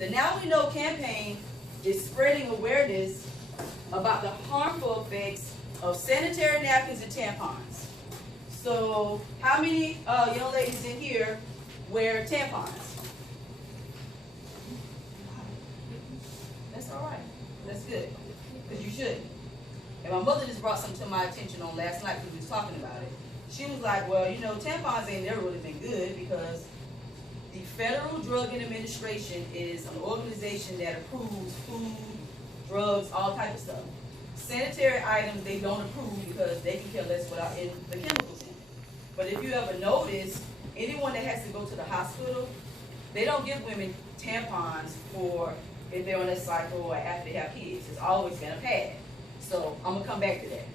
The Now We Know campaign is spreading awareness about the harmful effects of sanitary napkins and tampons. So, how many young ladies in here wear tampons? That's all right. That's good, because you should. And my mother just brought something to my attention on last night because we was talking about it. She was like, well, you know, tampons ain't never really been good because the Federal Drug Administration is an organization that approves food, drugs, all types of stuff. Sanitary items they don't approve because they can care less without the chemicals in it. But if you ever notice, anyone that has to go to the hospital, they don't give women tampons for if they're on a cycle or after they have kids. It's always been a pad. So I'm gonna come back to that.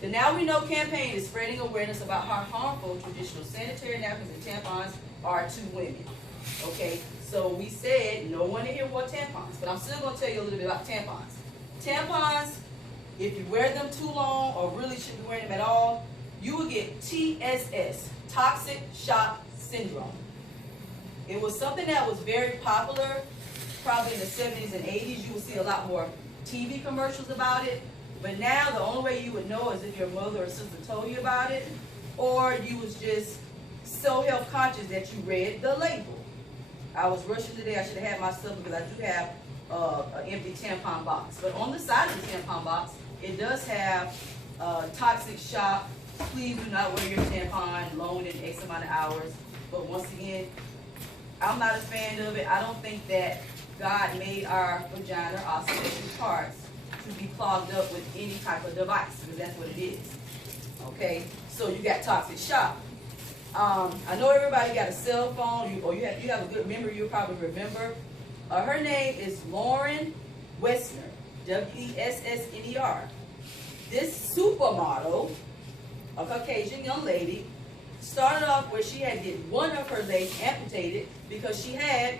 The Now We Know campaign is spreading awareness about how harmful traditional sanitary napkins and tampons are to women. Okay, so we said no one in here wore tampons, but I'm still gonna tell you a little bit about tampons. Tampons, if you wear them too long or really shouldn't be wearing them at all, you will get TSS, Toxic Shock Syndrome. It was something that was very popular probably in the 70s and 80s. You will see a lot more TV commercials about it. But now the only way you would know is if your mother or sister told you about it, or you was just so health conscious that you read the label. I was rushing today. I should have had my stuff because I do have an empty tampon box. But on the side of the tampon box, it does have toxic shock. Please do not wear your tampon longer than X amount of hours. But once again, I'm not a fan of it. I don't think that God made our vagina, our special parts, to be clogged up with any type of device, because that's what it is. Okay, so you got toxic shock. I know everybody got a cell phone, or you have a good memory. You'll probably remember. Her name is Lauren Wessner, Wessner. This supermodel, a Caucasian young lady, started off where she had get one of her legs amputated because she had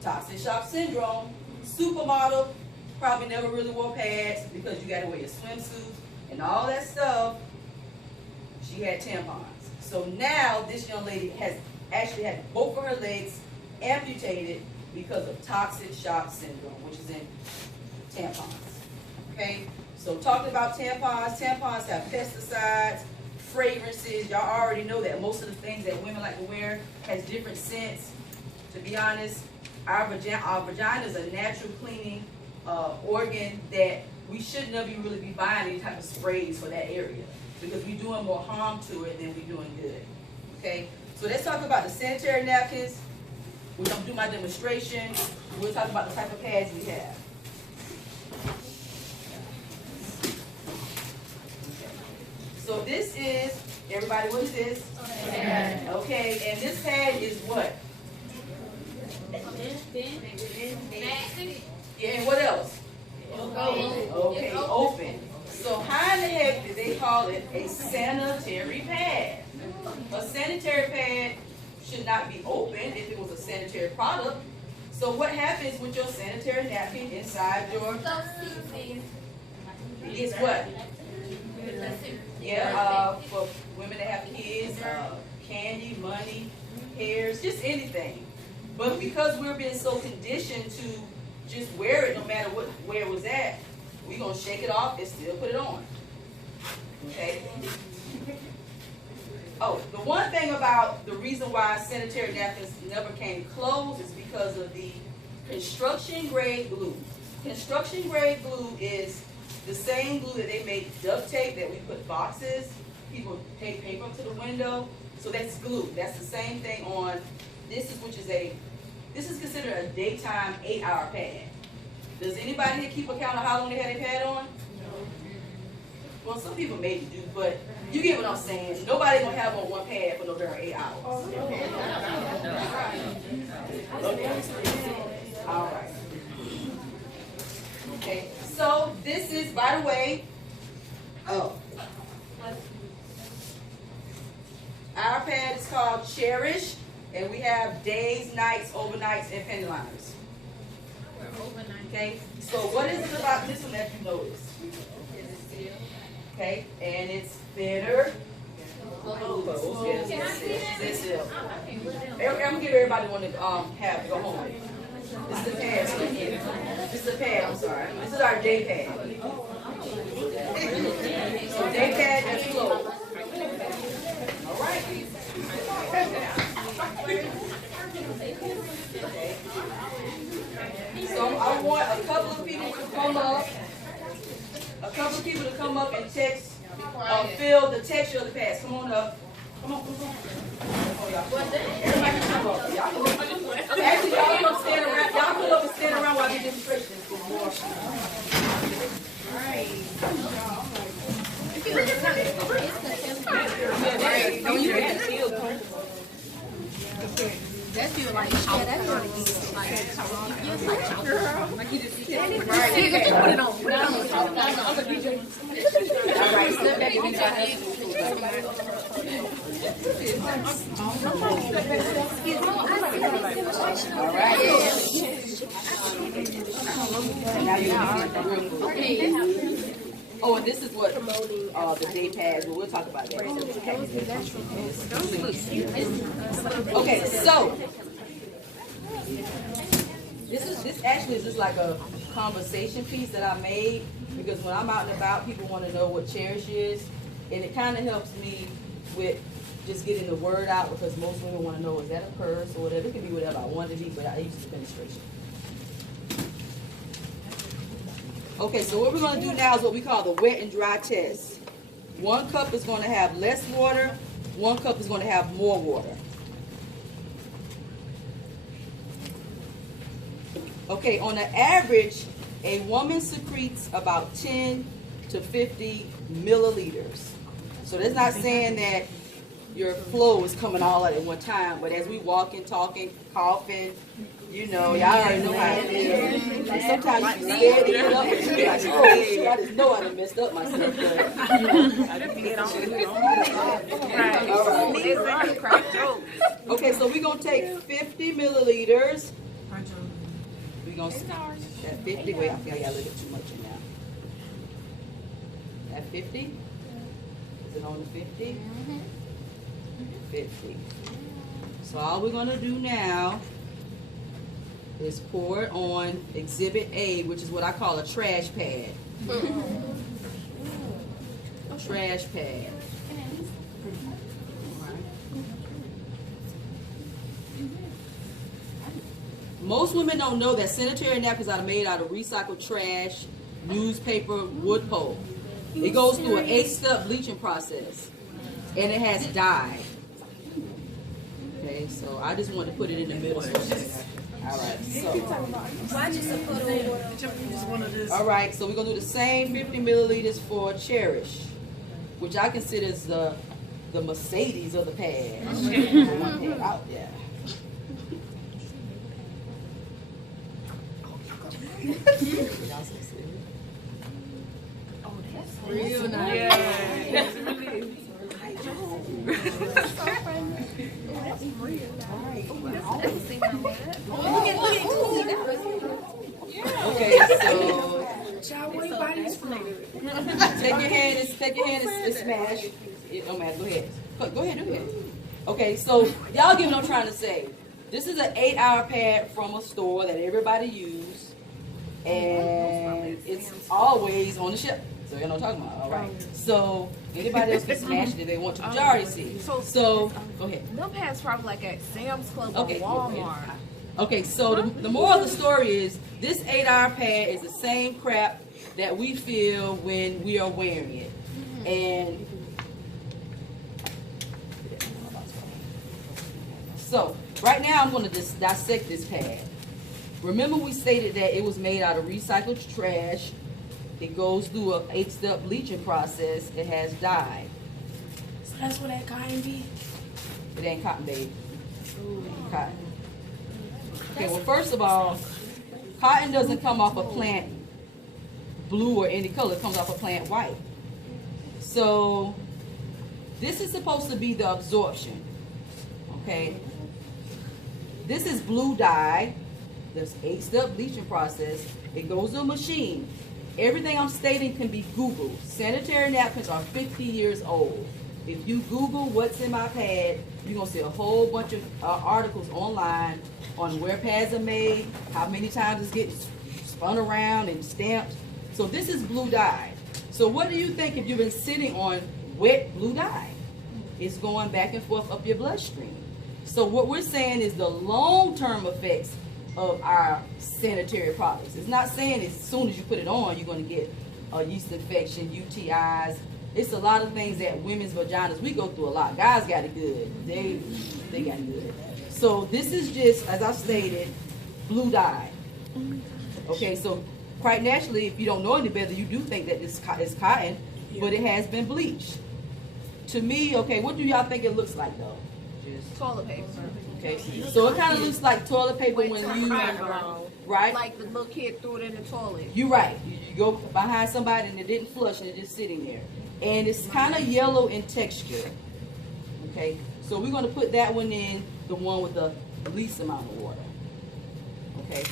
toxic shock syndrome. Supermodel, probably never really wore pads because you got to wear your swimsuits and all that stuff. She had tampons. So now this young lady has actually had both of her legs amputated because of toxic shock syndrome, which is in tampons. Okay, so talking about tampons, tampons have pesticides, fragrances. Y'all already know that most of the things that women like to wear has different scents. To be honest, our vagina is a natural cleaning organ that we should never really be buying any type of sprays for that area because we're doing more harm to it than we're doing good. Okay, so let's talk about the sanitary napkins. We're going to do my demonstration. We'll talk about the type of pads we have. Okay. So this is, everybody, what is this? Okay, and this pad is what? Yeah, and what else? Okay, open. So how in the heck did they call it a sanitary pad? A sanitary pad should not be open if it was a sanitary product. So what happens with your sanitary napkin inside your... It's what? Yeah, for women that have kids, candy, money, hairs, just anything. But because we're being so conditioned to just wear it no matter where it was at, we're going to shake it off and still put it on. Okay? Oh, the one thing about the reason why sanitary napkins never came closed is because of the construction grade glue. Construction grade glue is the same glue that they make duct tape that we put boxes. People take paper up to the window. So that's glue. That's the same thing on this this is considered a daytime 8-hour pad. Does anybody here keep account of how long they had a pad on? No. Well, some people maybe do, but you get what I'm saying. Nobody gonna have on one pad for no darn 8 hours. All right. Okay. So this is, by the way, our pad is called Cherish, and we have days, nights, overnights, and penny liners. Okay. So what is it about this one that you notice? Okay, and it's thinner. I'm gonna give everybody one to have to go home with. This is the pad. sorry. This is our day pad. So day pad and flow. All right. So I want a couple of people to come up. A couple of people to come up and text, fill the texture of the pads. Come on up. Come on, come on. Everybody come up. Y'all come up. Actually, y'all come up, stand around. Y'all come up and stand around while I get demonstration. All right. That feel like that feels like you just put it on. I'm a DJ. All right, step back and be all right. Now you oh, and this is what the day pads, but we'll talk about that. Okay, so this actually is just like a conversation piece that I made because when I'm out and about, people want to know what cherish is, and it kind of helps me with just getting the word out because most women want to know, is that a purse or whatever. It can be whatever I want it to be, but I use the demonstration. Okay, so what we're going to do now is what we call the wet and dry test. 1 cup is going to have less water, 1 cup is going to have more water. Okay, on the average, a woman secretes about 10 to 50 milliliters. So that's not saying that your flow is coming all at one time, but as we walking, talking, coughing, you know, y'all already know how it is. Like sometimes you scared to get up and you be like, oh shit, I just know I done messed up myself. But, okay, so we're going to take 50 milliliters. We're going to that 50. Wait, I feel like I got a little bit too much in now. That 50? Is it on the 50? 50. So all we're going to do now is pour it on Exhibit A, which is what I call a trash pad. Trash pad. Most women don't know that sanitary napkins are made out of recycled trash, newspaper, wood pulp. It goes through an 8-step bleaching process, and it has dye. Okay, so I just wanted to put it in the middle. All right, so. All right, so we're going to do the same 50 milliliters for Cherish, which I consider is the Mercedes of the pad. One pad out there. Real nice. Yeah. Okay, so take your hand and smash. It don't matter. Go ahead. Go ahead. Do it. Okay, so y'all get what I'm trying to say. This is an 8-hour pad from a store that everybody uses, and it's always on the shelf. So you know what I'm talking about, all right? So anybody else can smash it if they want to. Majority see. So go ahead. Them pads probably like at Sam's Club or Walmart. Okay, so the moral of the story is this 8-hour pad is the same crap that we feel when we are wearing it. And so right now I'm going to just dissect this pad. Remember we stated that it was made out of recycled trash. It goes through an 8-step bleaching process. It has dye. So that's what that cotton be? It ain't cotton, babe. Cotton. Okay, well, first of all, cotton doesn't come off a plant blue or any color. It comes off a plant white. So this is supposed to be the absorption. Okay. This is blue dye. There's 8-step bleaching process. It goes to a machine. Everything I'm stating can be Googled. Sanitary napkins are 50 years old. If you Google what's in my pad, you're going to see a whole bunch of articles online on where pads are made, how many times it's getting spun around and stamped. So this is blue dye. So what do you think if you've been sitting on wet blue dye? It's going back and forth up your bloodstream. So what we're saying is the long-term effects of our sanitary products. It's not saying as soon as you put it on, you're going to get a yeast infection, UTIs. It's a lot of things that women's vaginas, we go through a lot. Guys got it good. They got it good. So this is just, as I stated, blue dye. Okay, so quite naturally, if you don't know any better, you do think that this is cotton, but it has been bleached. To me, okay, what do y'all think it looks like though? Just Toilet paper. okay, so it kind of looks like toilet paper when you, right? Like the little kid threw it in the toilet. You're right. You go behind somebody and it didn't flush and it's just sitting there. And it's kind of yellow in texture. Okay, so we're going to put that one in, the one with the least amount of water. Okay.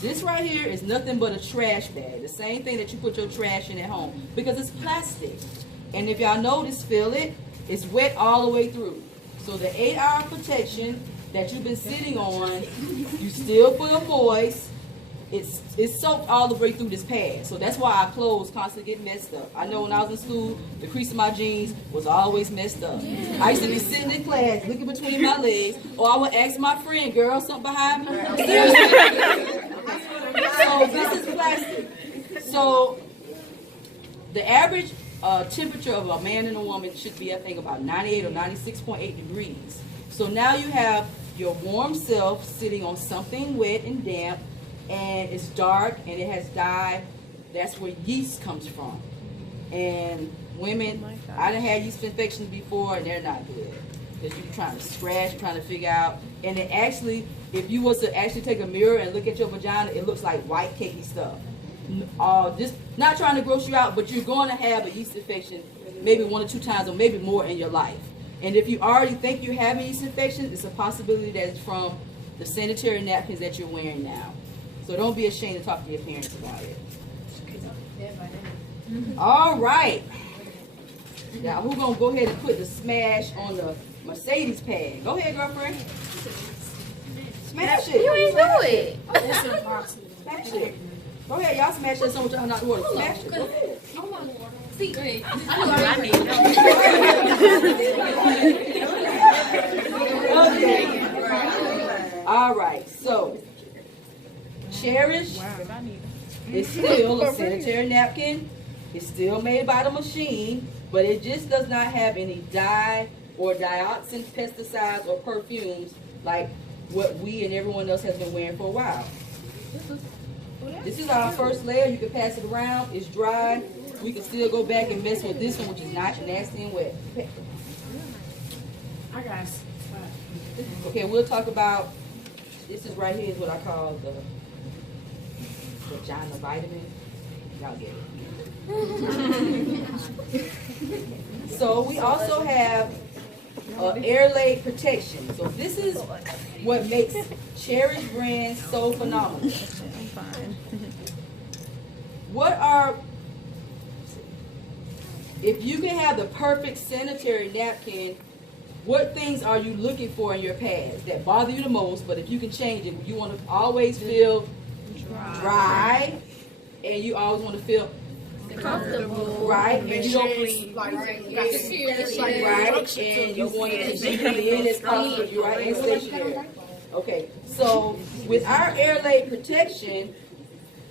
This right here is nothing but a trash bag. The same thing that you put your trash in at home because it's plastic. And if y'all notice, feel it, it's wet all the way through. So the 8-hour protection that you've been sitting on, you still feel moist. It's soaked all the way through this pad. So that's why our clothes constantly get messed up. I know when I was in school, the crease of my jeans was always messed up. I used to be sitting in class, looking between my legs, or I would ask my friend, girl, something behind me. So this is plastic. So the average temperature of a man and a woman should be, I think, about 98 or 96.8 degrees. So now you have your warm self sitting on something wet and damp, and it's dark and it has dye. That's where yeast comes from. And women, I done had yeast infections before and they're not good. Because you're trying to scratch, trying to figure out. And it actually, if you was to actually take a mirror and look at your vagina, it looks like white cakey stuff. Just not trying to gross you out, but you're going to have a yeast infection maybe 1 or 2 times or maybe more in your life. And if you already think you're having yeast infection, it's a possibility that it's from the sanitary napkins that you're wearing now. So don't be ashamed to talk to your parents about it. All right. Now, who's going to go ahead and put the smash on the Mercedes pad? Go ahead, girlfriend. Smash it. You ain't do it. Smash it. Go ahead, y'all smash that so much y'all not water. Smash it. Go ahead. I want water. See, I Okay. All right. So, Cherish is still a sanitary napkin. It's still made by the machine, but it just does not have any dye or dioxin pesticides or perfumes like what we and everyone else has been wearing for a while. This is our first layer. You can pass it around. It's dry. We can still go back and mess with this one, which is not nasty and wet. I got it. Okay, we'll talk about, this is right here is what I call the vagina vitamin. Y'all get it. So we also have air laid protection. So this is what makes Cherish brand so phenomenal. If you can have the perfect sanitary napkin, what things are you looking for in your pads that bother you the most? But if you can change it, you want to always feel dry, and you always want to feel comfortable. right, and you don't right, and you want it to keep it in as possible, you're right, and stationary. Okay, so with our air laid protection,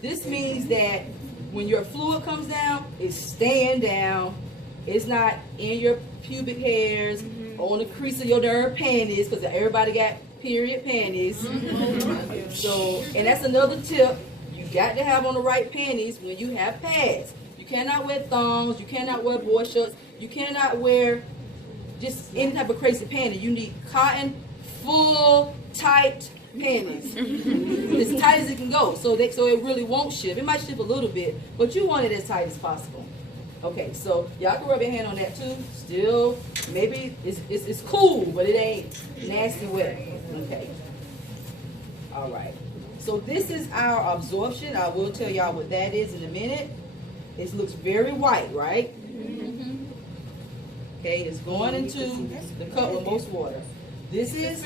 this means that when your fluid comes down, it's staying down. It's not in your pubic hairs, on the crease of your darn panties, because everybody got period panties. So, and that's another tip. You got to have on the right panties when you have pads. You cannot wear thongs. You cannot wear boy shorts. You cannot wear just any type of crazy panty. You need cotton, full, tight panties. As tight as it can go. So it really won't shift. It might shift a little bit, but you want it as tight as possible. Okay, so y'all can rub your hand on that too. Still, maybe it's cool, but it ain't nasty wet. Okay. All right. So this is our absorption. I will tell y'all what that is in a minute. It looks very white, right? Okay, it's going into the cup with most water. This is,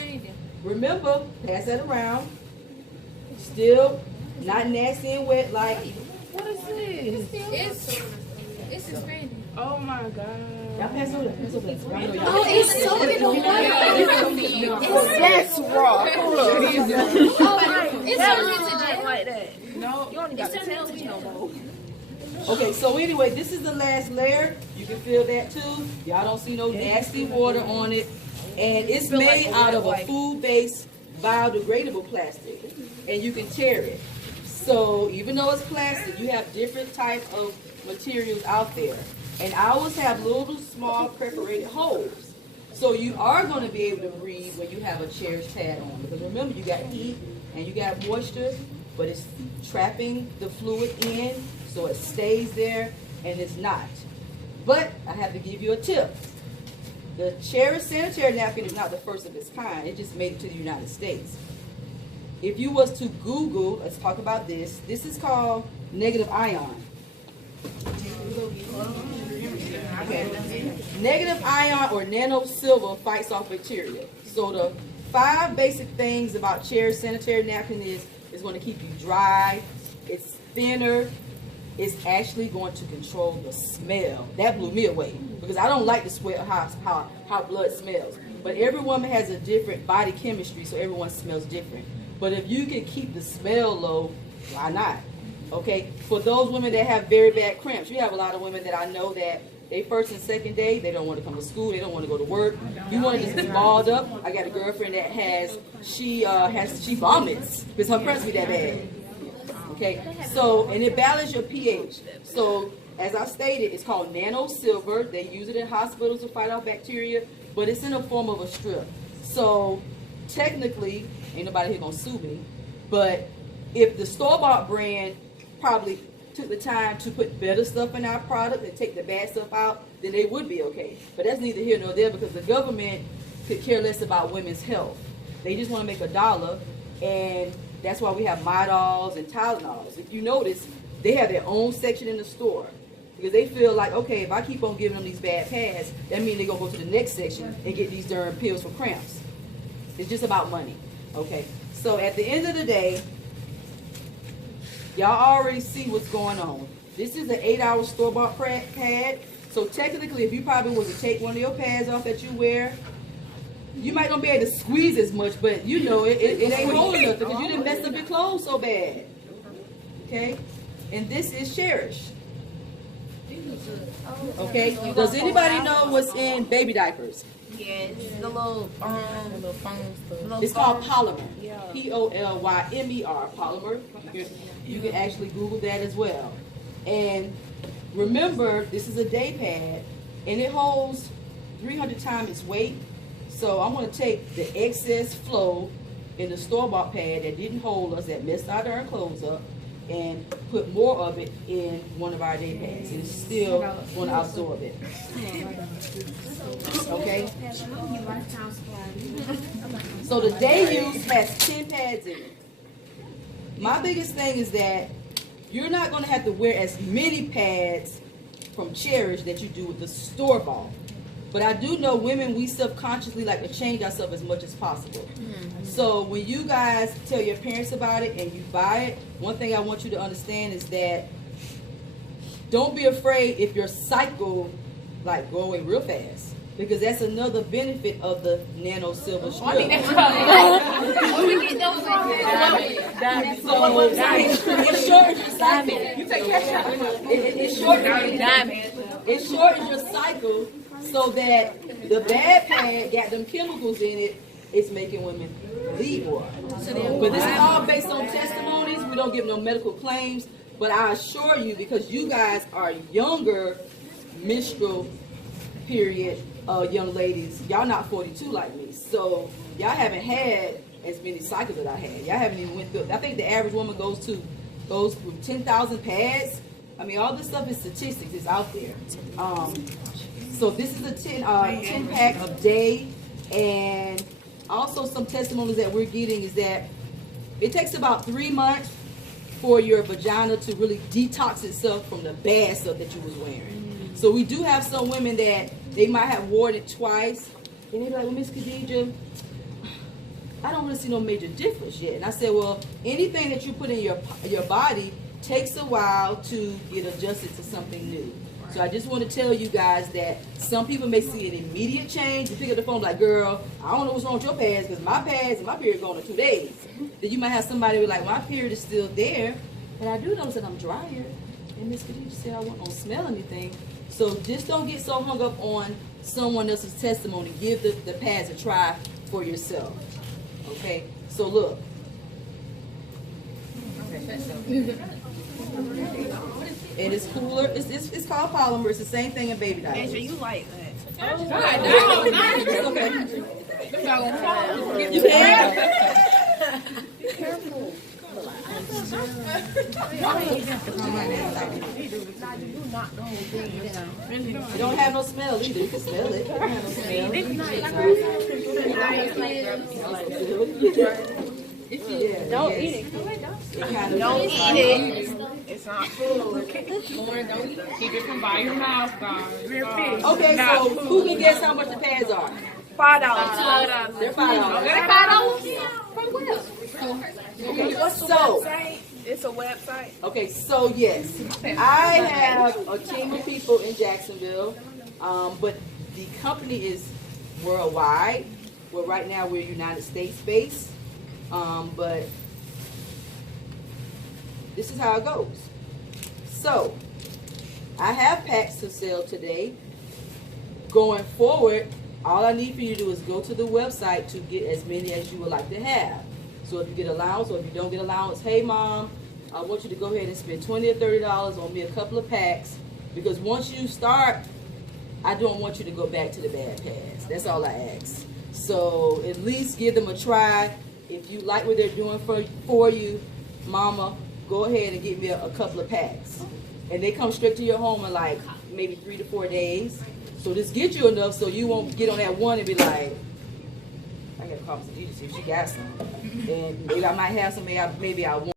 remember, pass that around. Still Not nasty and wet like. What is this? It's expanding. Oh my God. Y'all pass over. Oh, it's soaking the water. That's raw. It's turning into gel. Like that. No, you only got to tell me no more. Okay, so anyway, this is the last layer. You can feel that too. Y'all don't see no nasty water on it. And it's made out of a food-based biodegradable plastic. And you can tear it. So even though it's plastic, you have different types of materials out there. And ours have little small perforated holes. So you are going to be able to breathe when you have a Cherish pad on. Because remember, you got heat and you got moisture, but it's trapping the fluid in so it stays there and it's not. But I have to give you a tip. The Cherish sanitary napkin is not the first of its kind. It just made it to the United States. If you was to Google, let's talk about this. This is called negative ion. Okay. Negative ion or nano silver fights off bacteria. So the 5 basic things about Cherish sanitary napkin is it's going to keep you dry, it's thinner, it's actually going to control the smell. That blew me away because I don't like the smell how blood smells. But every woman has a different body chemistry, so everyone smells different. But if you can keep the smell low, why not? Okay, for those women that have very bad cramps, you have a lot of women that I know that they first and second day, they don't want to come to school, they don't want to go to work. You want to just be balled up. I got a girlfriend that she vomits because her cramps be that bad. Okay, so, and it balances your pH. So, as I stated, it's called nano silver. They use it in hospitals to fight off bacteria, but it's in the form of a strip. So, technically, ain't nobody here gonna sue me, but if the store-bought brand probably took the time to put better stuff in our product and take the bad stuff out, then they would be okay. But that's neither here nor there because the government could care less about women's health. They just want to make $1, and that's why we have Midols and Tylenols. If you notice, they have their own section in the store because they feel like, okay, if I keep on giving them these bad pads, that means they're going to go to the next section and get these darn pills for cramps. It's just about money, okay? So at the end of the day, y'all already see what's going on. This is an 8-hour store-bought pad. So technically, if you probably was to take one of your pads off that you wear, you might not be able to squeeze as much, but you know it ain't holding enough because you didn't mess up your clothes so bad. Okay? And this is Cherish. Okay? Does anybody know what's in baby diapers? Yes, the little foam stuff. It's called polymer. Yeah. Polymer, polymer. You can actually Google that as well. And remember, this is a day pad, and it holds 300 times its weight. So I'm going to take the excess flow in the store-bought pad that didn't hold us, that messed our darn clothes up, and put more of it in one of our day pads. It's still going to absorb it. Okay? So the day use has 10 pads in it. My biggest thing is that you're not going to have to wear as many pads from Cherish that you do with the store-bought. But I do know women, we subconsciously like to change ourselves as much as possible. So when you guys tell your parents about it and you buy it, one thing I want you to understand is that don't be afraid if your cycle like go away real fast. Because that's another benefit of the nano silver strip. Where we get those from? It shortens your cycle. You take care of it shortens your cycle so that the bad pad got them chemicals in it. It's making women bleed more. But this is all based on testimonies. We don't give no medical claims. But I assure you, because you guys are younger menstrual period young ladies, y'all not 42 like me. So y'all haven't had as many cycles that I had. Y'all haven't even went through. I think the average woman goes through 10,000 pads. I mean, all this stuff is statistics. It's out there. So this is a 10 pack a day. And also some testimonies that we're getting is that it takes about 3 months for your vagina to really detox itself from the bad stuff that you was wearing. So we do have some women that they might have worn it twice. And they're like, well, Miss Khadija, I don't really see no major difference yet. And I said, well, anything that you put in your body takes a while to get adjusted to something new. So I just want to tell you guys that some people may see an immediate change. You pick up the phone like, girl, I don't know what's wrong with your pads because my pads and my period going in 2 days. Then you might have somebody be like, my period is still there, but I do notice that I'm drier. And Miss Khadija said I won't smell anything. So just don't get so hung up on someone else's testimony. Give the pads a try for yourself. Okay? So look. And it's cooler. It's called polymer. It's the same thing in baby diapers. Angel, you like that? Okay. You can. Be careful. You don't have no smell either. You can smell it. You don't have no smell. Don't eat it. Don't eat it. It's not food. Keep it from by your mouth, guys. Okay, so who can guess how much the pads are? $5. They're $5. From where? Okay, What's the so website? It's a website. okay, so yes, I have a team of people in Jacksonville, but the company is worldwide. Well, right now we're United States based, but this is how it goes. So I have packs to sell today. Going forward, all I need for you to do is go to the website to get as many as you would like to have. So if you get allowance or if you don't get allowance, hey mom, I want you to go ahead and spend $20 or $30 on me a couple of packs, because once you start, I don't want you to go back to the bad pads. That's all I ask. So at least give them a try. If you like what they're doing for you, mama, go ahead and get me a couple of packs. And they come straight to your home in like maybe 3 to 4 days. So just get you enough so you won't get on that one and be like, I gotta call Miss Khadija to see if she got some. And maybe I might have some, maybe I won't.